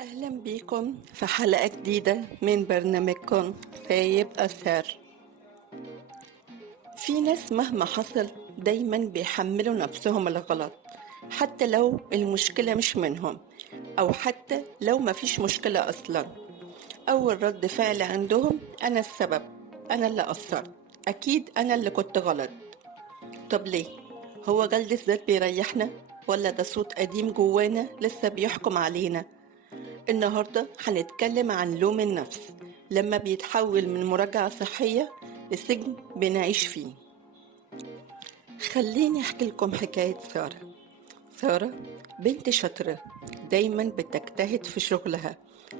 أهلا بيكم في حلقة جديدة من برنامجكم سايب أثر. في ناس مهما حصل دايما بيحملوا نفسهم الغلط، حتى لو المشكلة مش منهم، أو حتى لو مفيش مشكلة أصلا. أول رد فعل عندهم: أنا السبب، أنا اللي قصرت، أكيد أنا اللي كنت غلط. طب ليه؟ هو جلد الذات بيريحنا، ولا ده صوت قديم جوانا لسه بيحكم علينا؟ النهاردة هنتكلم عن لوم النفس لما بيتحول من مراجعة صحية لسجن بنعيش فيه. خليني أحكي لكم حكاية سارة. سارة بنت شاطرة، دايما بتجتهد في شغلها،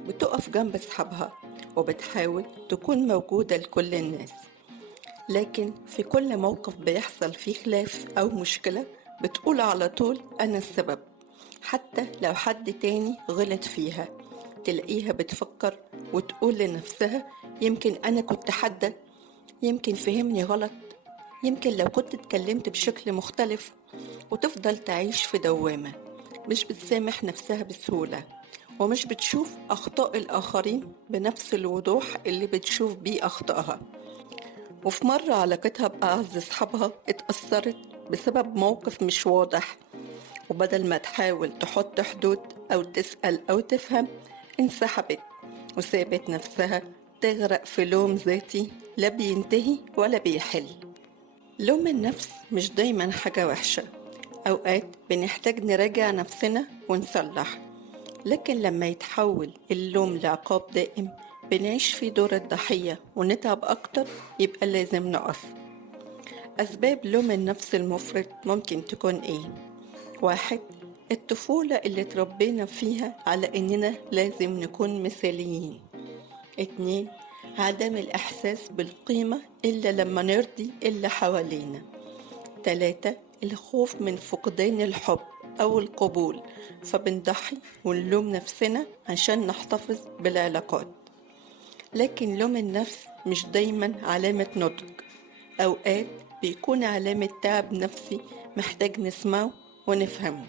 بتقف جنب أصحابها وبتحاول تكون موجودة لكل الناس. لكن في كل موقف بيحصل فيه خلاف أو مشكلة بتقول على طول أنا السبب، حتى لو حد تاني غلط فيها. تلاقيها بتفكر وتقول لنفسها: يمكن أنا كنت حادة، يمكن فهمني غلط، يمكن لو كنت اتكلمت بشكل مختلف. وتفضل تعيش في دوامة، مش بتسامح نفسها بسهولة، ومش بتشوف أخطاء الآخرين بنفس الوضوح اللي بتشوف بيه أخطائها. وفي مرة علاقتها بأعز أصحابها اتأثرت بسبب موقف مش واضح، وبدل ما تحاول تحط حدود أو تسأل أو تفهم، انسحبت وسابت نفسها تغرق في لوم ذاتي لا بينتهي ولا بيحل. لوم النفس مش دايما حاجة وحشة، أوقات بنحتاج نراجع نفسنا ونصلح، لكن لما يتحول اللوم لعقاب دائم بنعيش في دور الضحية ونتعب أكتر، يبقى لازم نقف. أسباب لوم النفس المفرط ممكن تكون إيه؟ 1. الطفولة اللي تربينا فيها على إننا لازم نكون مثاليين. 2. عدم الإحساس بالقيمة إلا لما نرضي اللي حوالينا. 3. الخوف من فقدان الحب أو القبول، فبنضحي ونلوم نفسنا عشان نحتفظ بالعلاقات. لكن لوم النفس مش دايما علامة نضج، أوقات بيكون علامة تعب نفسي محتاج نسمعه ونفهمه.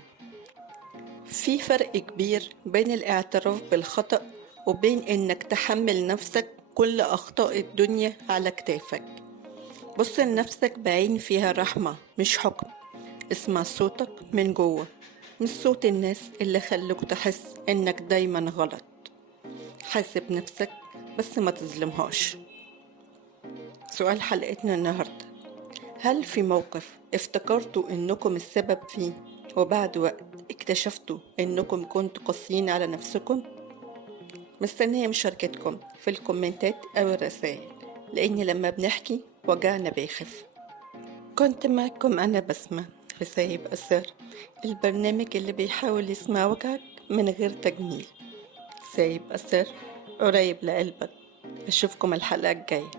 في فرق كبير بين الاعتراف بالخطأ وبين إنك تحمل نفسك كل أخطاء الدنيا على كتافك. بص لنفسك بعين فيها رحمة مش حكم. اسمع صوتك من جوه، مش صوت الناس اللي خلوك تحس إنك دايما غلط. حاسب نفسك بس ما تظلمهاش. سؤال حلقتنا النهاردة: هل في موقف افتكرتوا إنكم السبب فيه وبعد وقت اكتشفتوا إنكم كنتوا قاسيين على نفسكم؟ مستنية مشاركتكم في الكومنتات أو الرسائل، لأن لما بنحكي وجعنا بيخف. كنت معكم أنا بسمة في سايب أثر، البرنامج اللي بيحاول يسمع وجعك من غير تجميل. سايب أثر، قريب لقلبك. أشوفكم الحلقة الجاية.